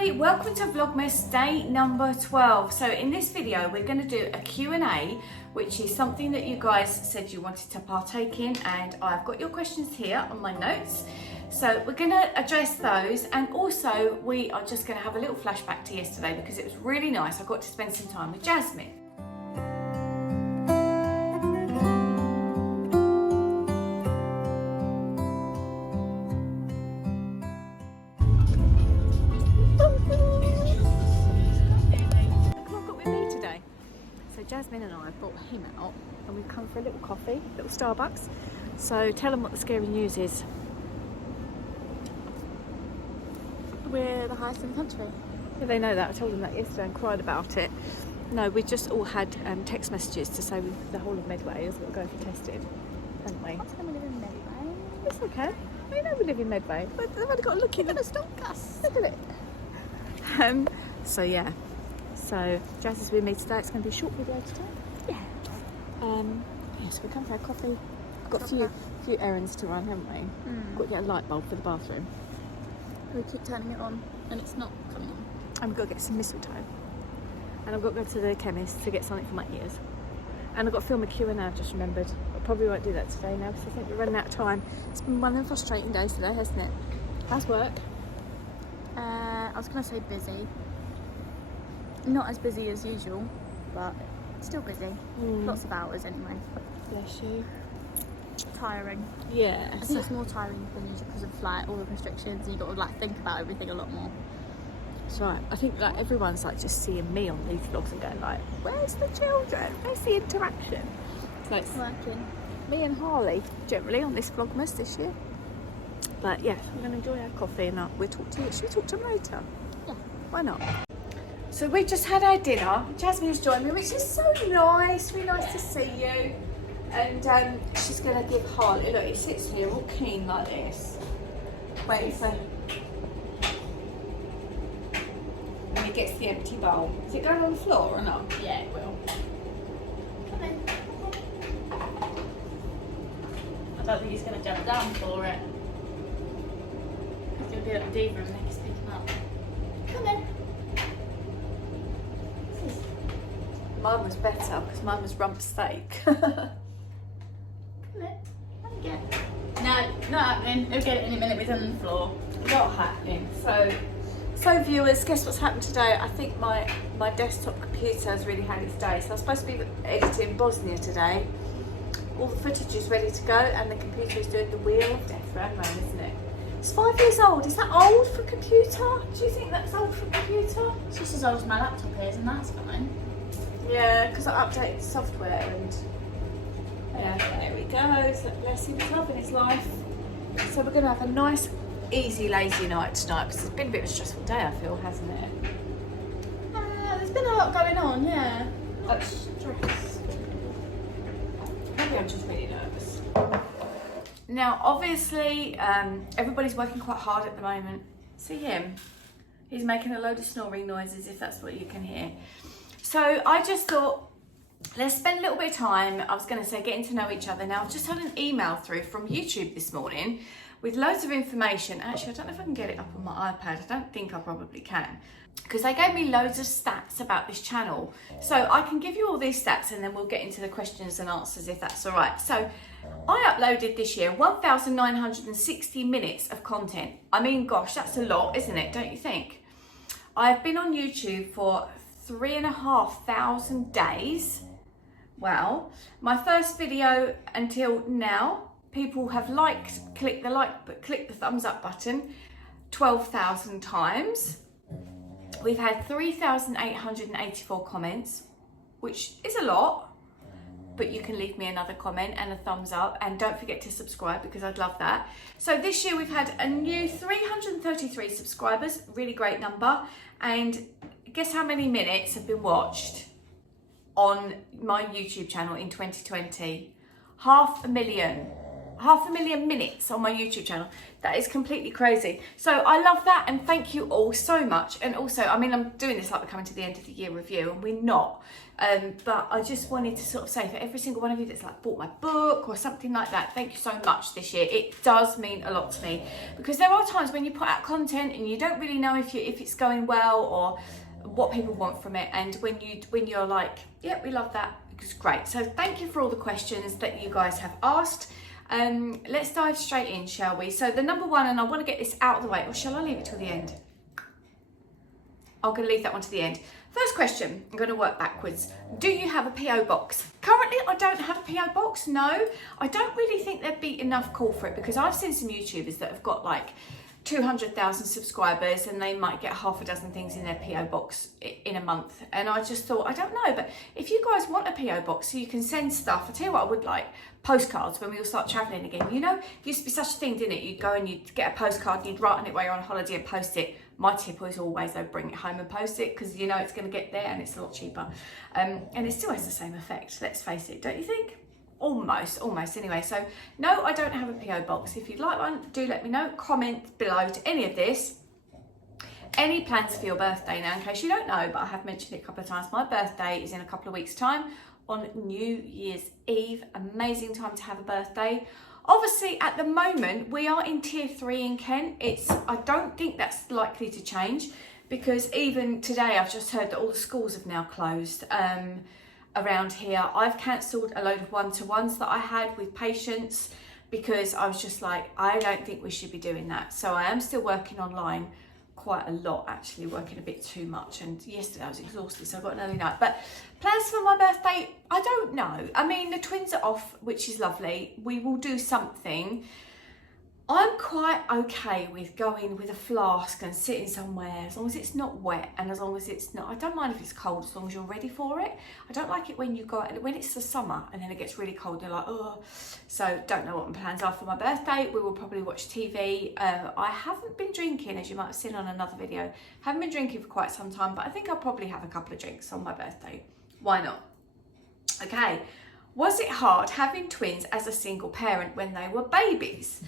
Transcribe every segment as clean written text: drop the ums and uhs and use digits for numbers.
everybody, welcome to Vlogmas day number 12. So in this video we're going to do a Q&A, which is something that you guys said you wanted to partake in, and I've got your questions here on my notes. So we're going to address those, and also we are just going to have a little flashback to yesterday because it was really nice. I got to spend some time with Jasmine. Jasmine and I brought him out and we've come for a little coffee, little Starbucks. So tell them what the scary news is. We're the highest in the country. Yeah, they know that. I told them that yesterday and cried about it. No, we just all had text messages to say the whole of Medway has got to go for testing, haven't we? What's going to live in Medway? It's okay. I know we live in Medway. They've only got to look in. They're going to stalk us. Look at it. So yeah. So Jazz is with me today. It's going to be a short video today. Yeah. Yes, we come for a coffee. We've got a few errands to run, haven't we? Got to get a light bulb for the bathroom. We keep turning it on and it's not coming on. And we've got to get some mistletoe. And I've got to go to the chemist to get something for my ears. And I've got to film a Q&A, I've just remembered. I probably won't do that today now because I think we're running out of time. It's been one of them frustrating days today, hasn't it? How's work? I was going to say busy. Not as busy as usual, but still busy. Lots of hours anyway. Bless you. Tiring. Yeah. I think it's more tiring than usual because of like all the restrictions. You got to like think about everything a lot more. That's right. I think like everyone's like just seeing me on these vlogs and going like, where's the children? Where's the interaction? So it's working. Me and Harley generally on this Vlogmas this year. But yeah, I'm going to enjoy our coffee and we'll talk to you. Should we talk to them later? Yeah. Why not? So we just had our dinner. Jasmine's joined me, which is so nice. Really nice to see you. And she's going to give Harley, look, he sits here all keen like this. Wait, so. And he gets the empty bowl. Is it going on the floor or not? Yeah, it will. Come in. I don't think he's going to jump down for it. He's going to be like a diva and make us pick him up. Come in. Mine was better because mine was rump steak. Come in. Have a get. No, not happening. He'll get it in a minute. We're on the floor. Not happening. So viewers, guess what's happened today? I think my desktop computer has really had its day. So I was supposed to be editing Bosnia today. All the footage is ready to go and the computer is doing the wheel of death round round, isn't it? It's 5 years old. Is that old for a computer? Do you think that's old for a computer? It's just as old as my laptop is, and that's fine. Yeah, because I updated the software and yeah, there we go. So bless him, he's loving his life. So we're going to have a nice, easy, lazy night tonight because it's been a bit of a stressful day, I feel, hasn't it? There's been a lot going on, yeah. That's stress. Maybe I'm just really nervous. Now, obviously, everybody's working quite hard at the moment. See him? He's making a load of snoring noises, if that's what you can hear. So I just thought, let's spend a little bit of time. I was going to say getting to know each other. Now, I've just had an email through from YouTube this morning with loads of information. Actually, I don't know if I can get it up on my iPad. I don't think I probably can. Because they gave me loads of stats about this channel. So I can give you all these stats and then we'll get into the questions and answers if that's all right. So I uploaded this year 1,960 minutes of content. I mean, gosh, that's a lot, isn't it? Don't you think? I've been on YouTube for 3,500 days. Wow. My first video until now, people have clicked the thumbs up button 12,000 times. We've had 3,884 comments, which is a lot, but you can leave me another comment and a thumbs up, and don't forget to subscribe because I'd love that. So this year we've had a new 333 subscribers, really great number, and guess how many minutes have been watched on my YouTube channel in 2020? 500,000. 500,000 minutes on my YouTube channel. That is completely crazy. So I love that, and thank you all so much. And also, I mean, I'm doing this like we're coming to the end of the year review, and we're not. But I just wanted to sort of say, for every single one of you that's like bought my book or something like that, thank you so much this year. It does mean a lot to me, because there are times when you put out content and you don't really know if it's going well or what people want from it, and when you're like, yeah, we love that, it's great. So thank you for all the questions that you guys have asked. Let's dive straight in, shall we? So the number one, and I want to get this out of the way, or shall I leave it till the end? I'm going to leave that one to the end. First question, I'm going to work backwards. Do you have a PO box? Currently, I don't have a PO box, no. I don't really think there'd be enough call for it, because I've seen some YouTubers that have got like 200,000 subscribers and they might get half a dozen things in their PO box in a month. And I just thought, I don't know, but if you guys want a PO box so you can send stuff, I tell you what I would like, postcards when we all start traveling again. You know, it used to be such a thing, didn't it? You'd go and you'd get a postcard, you'd write on it while you're on holiday and post it. My tip was always, though, bring it home and post it, because you know it's going to get there and it's a lot cheaper. And it still has the same effect, let's face it, don't you think? Almost anyway. So no, I don't have a PO box. If you'd like one, do let me know. Comment below to any of this. Any plans for your birthday now, in case you don't know, but I have mentioned it a couple of times. My birthday is in a couple of weeks' time on New Year's Eve. Amazing time to have a birthday. Obviously, at the moment, we are in tier 3 in Kent. I don't think that's likely to change, because even today I've just heard that all the schools have now closed. Around here, I've cancelled a load of one-to-ones that I had with patients, because I was just like, I don't think we should be doing that. So I am still working online quite a lot, actually, working a bit too much. And yesterday I was exhausted, so I got an early night. But plans for my birthday, I don't know. I mean, the twins are off, which is lovely. We will do something. I'm quite okay with going with a flask and sitting somewhere, as long as it's not wet, and as long as it's not, I don't mind if it's cold, as long as you're ready for it. I don't like it when you go out, when it's the summer and then it gets really cold, you're like, oh. So don't know what my plans are for my birthday. We will probably watch TV. I haven't been drinking, as you might have seen on another video. Haven't been drinking for quite some time, but I think I'll probably have a couple of drinks on my birthday. Why not? Okay. Was it hard having twins as a single parent when they were babies?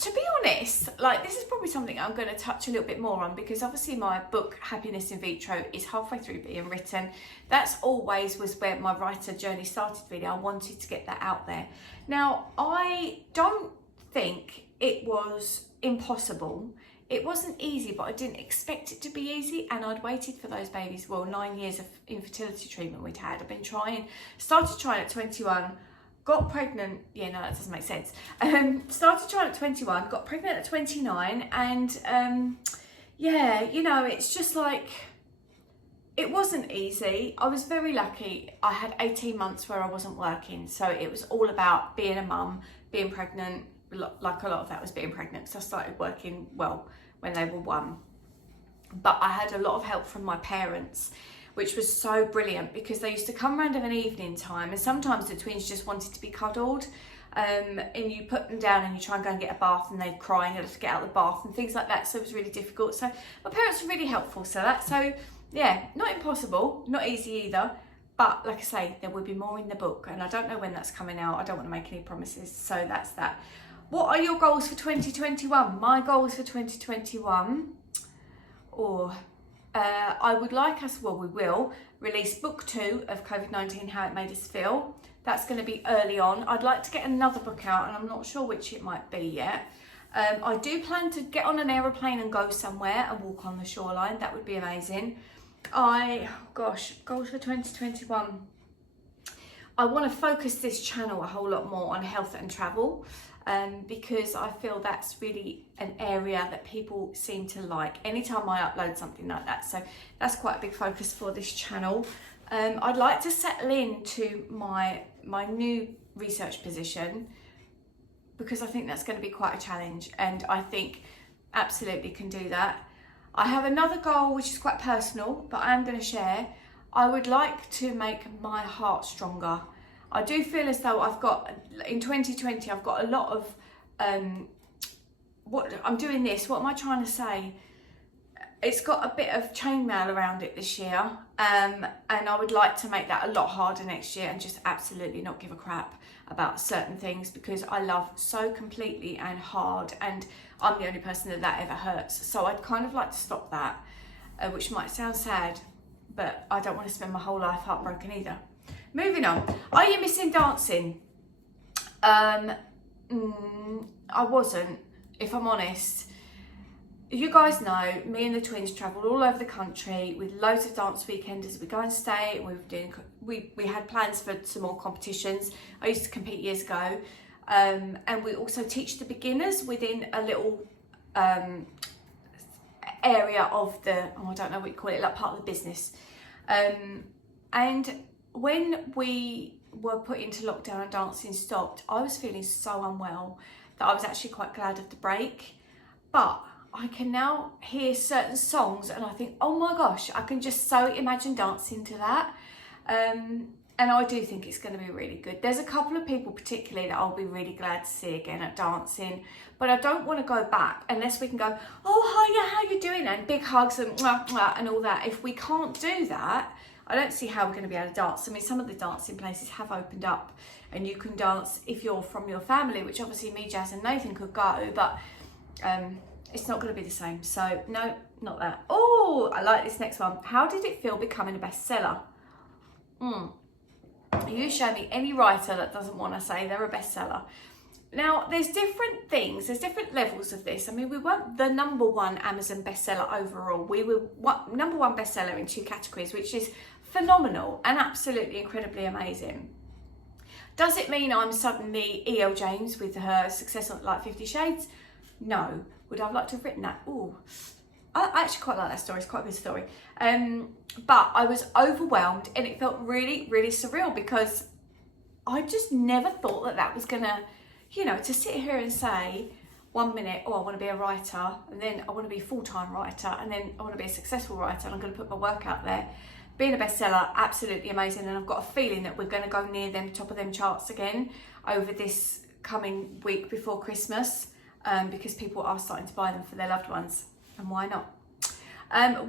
To be honest, like, this is probably something I'm going to touch a little bit more on, because obviously my book Happiness in Vitro is halfway through being written. That's always was where my writer journey started, really. I wanted to get that out there. Now, I don't think it was impossible. It wasn't easy, but I didn't expect it to be easy, and I'd waited for those babies, well, 9 years of infertility treatment we'd had. I've been started trying at 21, got pregnant, yeah, no, that doesn't make sense. Started trying at 21, got pregnant at 29, and yeah, you know, it's just like, it wasn't easy. I was very lucky. I had 18 months where I wasn't working, so it was all about being a mum, being pregnant. Like, a lot of that was being pregnant, because I started working, well, when they were 1. But I had a lot of help from my parents, which was so brilliant, because they used to come around of an evening time, and sometimes the twins just wanted to be cuddled, and you put them down and you try and go and get a bath, and they'd cry and you'd have to get out of the bath and things like that. So it was really difficult. So my parents were really helpful. So yeah, not impossible, not easy either, but like I say, there will be more in the book, and I don't know when that's coming out. I don't want to make any promises, so that's that. What are your goals for 2021? My goals for 2021, I would like us, well, we will release book 2 of COVID-19, How It Made Us Feel. That's going to be early on. I'd like to get another book out, and I'm not sure which it might be yet. I do plan to get on an aeroplane and go somewhere and walk on the shoreline. That would be amazing. Gosh, goals for 2021. I want to focus this channel a whole lot more on health and travel. Because I feel that's really an area that people seem to like anytime I upload something like that. So that's quite a big focus for this channel. I'd like to settle into my new research position, because I think that's going to be quite a challenge, and I think absolutely can do that. I have another goal which is quite personal, but I am going to share. I would like to make my heart stronger. I do feel as though in 2020, I've got a lot of, what am I trying to say? it's got a bit of chainmail around it this year, and I would like to make that a lot harder next year and just absolutely not give a crap about certain things, because I love so completely and hard, and I'm the only person that ever hurts. So I'd kind of like to stop that, which might sound sad, but I don't want to spend my whole life heartbroken either. Moving on. Are you missing dancing? I wasn't, if I'm honest. You guys know, me and the twins travelled all over the country with loads of dance weekenders. We go and stay. We had plans for some more competitions. I used to compete years ago, and we also teach the beginners within a little area of the, I don't know what you call it, like part of the business. And when we were put into lockdown and dancing stopped, I was feeling so unwell that I was actually quite glad of the break. But I can now hear certain songs and I think, oh my gosh, I can just so imagine dancing to that. And I do think it's going to be really good. There's a couple of people particularly that I'll be really glad to see again at dancing, but I don't want to go back unless we can go, oh, hiya, how you doing? And big hugs and mwah, mwah, and all that. If we can't do that, I don't see how we're going to be able to dance. I mean, some of the dancing places have opened up and you can dance if you're from your family, which obviously me, Jazz and Nathan could go, but it's not going to be the same. So no, not that. Oh, I like this next one. How did it feel becoming a bestseller? You show me any writer that doesn't want to say they're a bestseller. Now, there's different things, there's different levels of this. I mean, we weren't the #1 Amazon bestseller overall. We were #1 bestseller in 2 categories, which is phenomenal and absolutely incredibly amazing. Does it mean I'm suddenly E.L. James with her success on like 50 Shades? No. Would I have liked to have written that? Ooh, I actually quite like that story. It's quite a good story. But I was overwhelmed and it felt really, really surreal because I just never thought that that was gonna, you know, to sit here and say 1 minute, oh, I want to be a writer, and then I want to be a full-time writer, and then I want to be a successful writer, and I'm going to put my work out there. Being a bestseller, absolutely amazing, and I've got a feeling that we're going to go near them top of them charts again over this coming week before Christmas, because people are starting to buy them for their loved ones, and why not?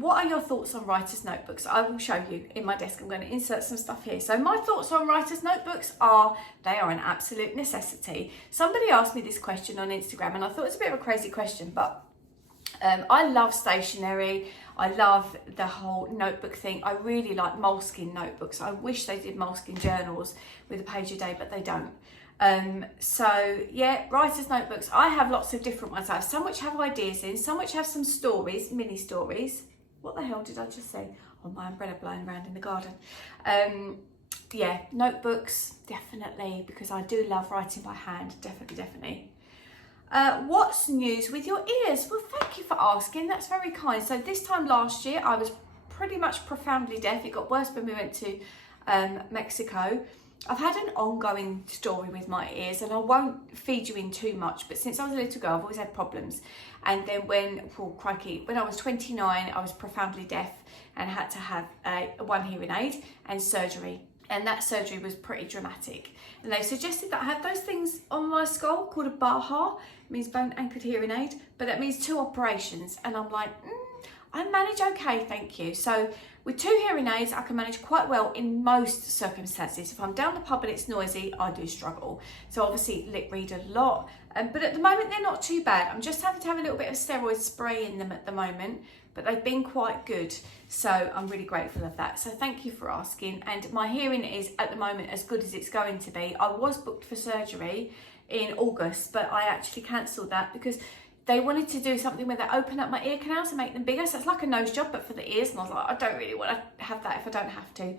What are your thoughts on writer's notebooks? I will show you in my desk. I'm going to insert some stuff here. So my thoughts on writer's notebooks are, they are an absolute necessity. Somebody asked me this question on Instagram and I thought it's a bit of a crazy question, but I love stationery. I love the whole notebook thing. I really like Moleskine notebooks. I wish they did Moleskine journals with a page a day, but they don't. So yeah, writer's notebooks. I have lots of different ones. I have some which have ideas in, some which have some stories, mini stories. What the hell did I just say? Oh, my umbrella blowing around in the garden. Yeah, notebooks, definitely, because I do love writing by hand, definitely. What's news with your ears? Well, thank you for asking, that's very kind. So this time last year, I was pretty much profoundly deaf. It got worse when we went to Mexico. I've had an ongoing story with my ears and I won't feed you in too much, but since I was a little girl, I've always had problems. And then when I was 29, I was profoundly deaf and had to have one hearing aid and surgery. And that surgery was pretty dramatic. And they suggested that I had those things on my skull called a BAHA, it means bone anchored hearing aid, but that means 2 operations. And I'm like, I manage okay, thank you. So with 2 hearing aids, I can manage quite well in most circumstances. If I'm down the pub and it's noisy, I do struggle. So obviously lip read a lot, but at the moment they're not too bad. I'm just having to have a little bit of steroid spray in them at the moment, but they've been quite good. So I'm really grateful of that. So thank you for asking. And my hearing is at the moment as good as it's going to be. I was booked for surgery in August, but I actually cancelled that because they wanted to do something where they open up my ear canals and make them bigger. So it's like a nose job, but for the ears. And I was like, I don't really want to have that if I don't have to.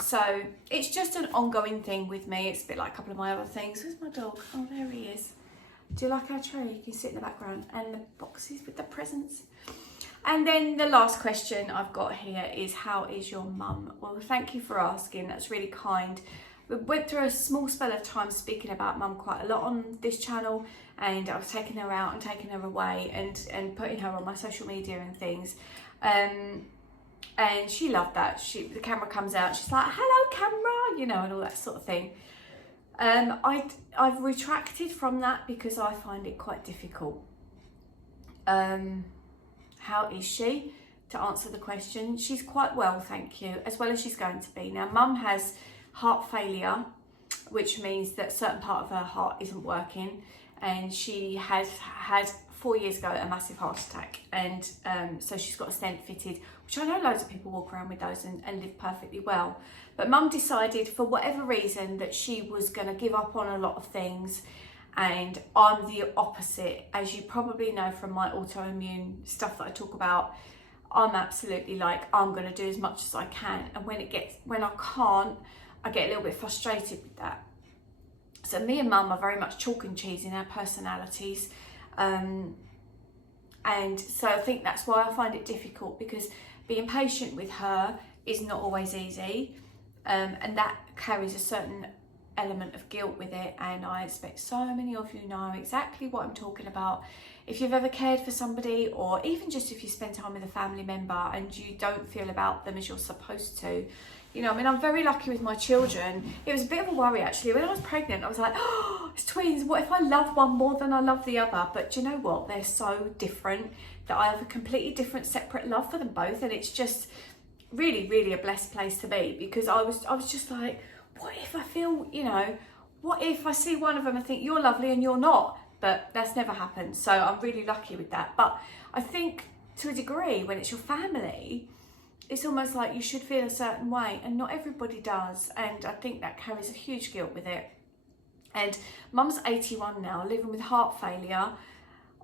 So it's just an ongoing thing with me. It's a bit like a couple of my other things. Where's my dog? Oh, there he is. Do you like our tree? You can sit in the background and the boxes with the presents. And then the last question I've got here is, how is your mum? Well, thank you for asking. That's really kind. We went through a small spell of time speaking about mum quite a lot on this channel, and I was taking her out and taking her away and putting her on my social media and things. And she loved that. The camera comes out, she's like, hello camera, you know, and all that sort of thing. I've retracted from that because I find it quite difficult. How is she? to answer the question. She's quite well, thank you, as well as she's going to be. Now, Mum has heart failure, which means that a certain part of her heart isn't working, and she has had 4 years ago a massive heart attack, and so she's got a stent fitted, which I know loads of people walk around with those and live perfectly well. But Mum decided for whatever reason that she was going to give up on a lot of things, and I'm the opposite. As you probably know from my autoimmune stuff that I talk about, I'm absolutely like, I'm going to do as much as I can, and when I can't, I get a little bit frustrated with that. So me and Mum are very much chalk and cheese in our personalities, and so I think that's why I find it difficult, because being patient with her is not always easy, and that carries a certain element of guilt with it, and I expect so many of you know exactly what I'm talking about. If you've ever cared for somebody, or even just if you spend time with a family member and you don't feel about them as you're supposed to, you know, I mean, I'm very lucky with my children. It was a bit of a worry actually. When I was pregnant, I was like, oh, it's twins. What if I love one more than I love the other? But do you know what? They're so different that I have a completely different, separate love for them both. And it's just really, really a blessed place to be, because I was just like, what if I feel, you know, what if I see one of them and think you're lovely and you're not? But that's never happened. So I'm really lucky with that. But I think to a degree, when it's your family, it's almost like you should feel a certain way, and not everybody does, and I think that carries a huge guilt with it. And Mum's 81 now, living with heart failure,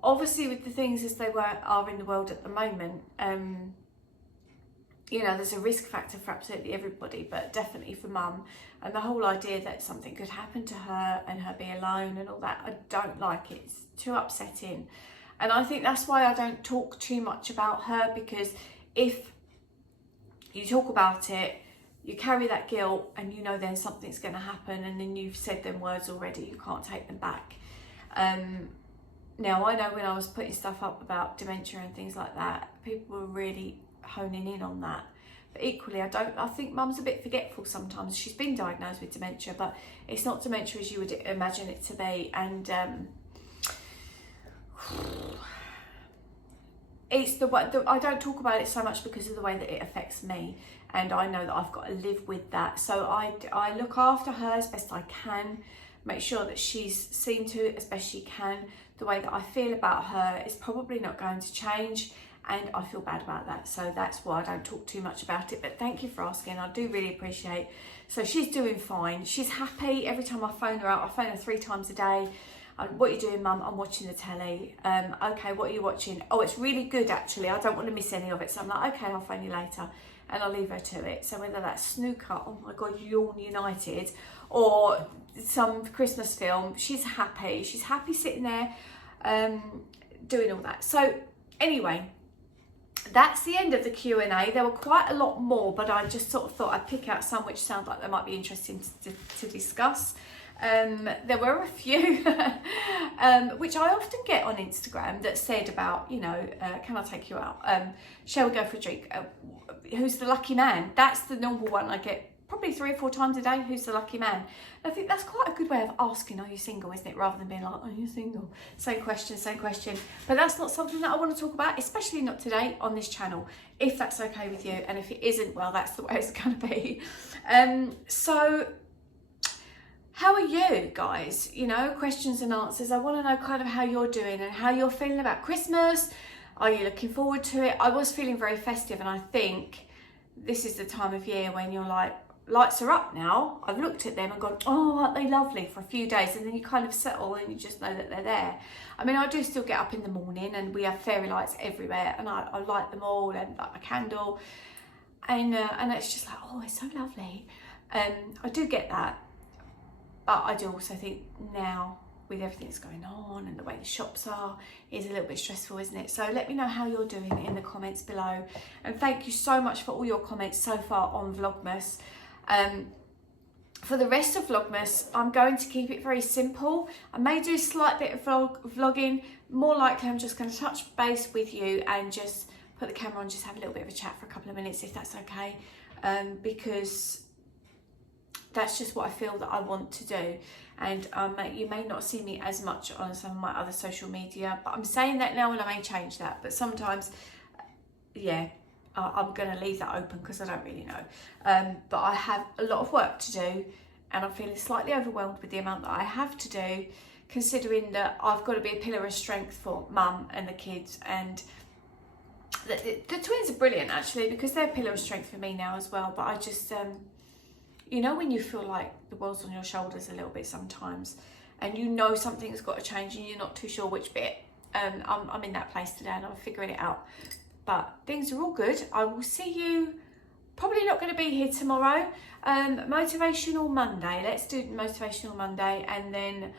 obviously with the things as they are in the world at the moment. You know, there's a risk factor for absolutely everybody, but definitely for Mum. And the whole idea that something could happen to her and her be alone and all that, I don't like it. It's too upsetting. And I think that's why I don't talk too much about her, because if you talk about it, you carry that guilt, and you know then something's going to happen, and then you've said them words already, you can't take them back. Now, I know when I was putting stuff up about dementia and things like that, people were really honing in on that. But equally, I think Mum's a bit forgetful sometimes. She's been diagnosed with dementia, but it's not dementia as you would imagine it to be. And it's the way I don't talk about it so much because of the way that it affects me, and I know that I've got to live with that. So I look after her as best I can, make sure that she's seen to as best she can. The way that I feel about her is probably not going to change, and I feel bad about that. So that's why I don't talk too much about it. But thank you for asking. I do really appreciate. So she's doing fine. She's happy. Every time I phone her out, I phone her 3 times a day. What are you doing, Mum? I'm watching the telly. Okay, what are you watching? Oh, it's really good actually. I don't want to miss any of it. So I'm like, okay, I'll phone you later, and I'll leave her to it. So whether that's snooker, oh my God, Yawn United, or some Christmas film, she's happy. She's happy sitting there doing all that. So anyway, that's the end of the Q&A. There were quite a lot more, but I just sort of thought I'd pick out some which sound like they might be interesting to discuss. There were a few which I often get on Instagram that said about, you know, can I take you out? Shall we go for a drink? Who's the lucky man? That's the normal one I get probably 3 or 4 times a day. Who's the lucky man? And I think that's quite a good way of asking, are you single, isn't it? Rather than being like, are you single? Same question, same question. But that's not something that I want to talk about, especially not today on this channel, if that's okay with you. And if it isn't, well, that's the way it's going to be. So how are you guys? You know, questions and answers. I want to know kind of how you're doing and how you're feeling about Christmas. Are you looking forward to it? I was feeling very festive, and I think this is the time of year when you're like, lights are up now. I've looked at them and gone, oh, aren't they lovely, for a few days, and then you kind of settle and you just know that they're there. I mean, I do still get up in the morning and we have fairy lights everywhere, and I light them all and light my candle, and it's just like, oh, it's so lovely. I do get that. But I do also think now, with everything that's going on and the way the shops are, is a little bit stressful, isn't it? So let me know how you're doing in the comments below. And thank you so much for all your comments so far on Vlogmas. For the rest of Vlogmas, I'm going to keep it very simple. I may do a slight bit of vlogging. More likely, I'm just going to touch base with you and just put the camera on, just have a little bit of a chat for a couple of minutes, if that's okay. Because that's just what I feel that I want to do. And you may not see me as much on some of my other social media, but I'm saying that now and I may change that. But sometimes, yeah, I'm going to leave that open because I don't really know. But I have a lot of work to do, and I'm feeling slightly overwhelmed with the amount that I have to do, considering that I've got to be a pillar of strength for mum and the kids. And the twins are brilliant, actually, because they're a pillar of strength for me now as well. But I just, you know, when you feel like the world's on your shoulders a little bit sometimes, and you know something's got to change and you're not too sure which bit. I'm in that place today and I'm figuring it out. But things are all good. I will see you, probably not going to be here tomorrow. Motivational Monday. Let's do Motivational Monday, and then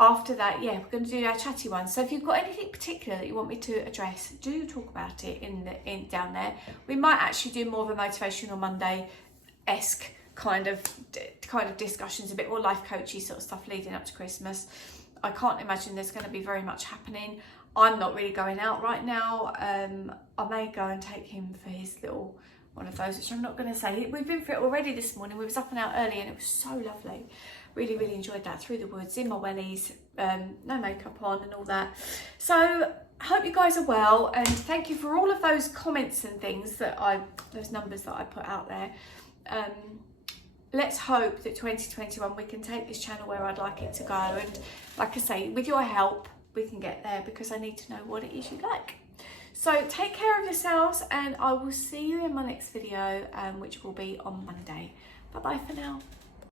after that, yeah, we're going to do our chatty one. So if you've got anything particular that you want me to address, do talk about it in down there. We might actually do more of a Motivational Monday-esque kind of discussions, a bit more life coachy sort of stuff leading up to Christmas. I can't imagine there's going to be very much happening. I'm not really going out right now. I may go and take him for his little one of those, which I'm not going to say. We've been for it already this morning. We was up and out early and it was so lovely. Really, really enjoyed that, through the woods, in my wellies, no makeup on and all that. So I hope you guys are well, and thank you for all of those comments and things those numbers that I put out there. Let's hope that 2021 we can take this channel where I'd like it to go, and like I say, with your help we can get there, because I need to know what it is you like. So take care of yourselves, and I will see you in my next video, which will be on Monday. Bye bye for now.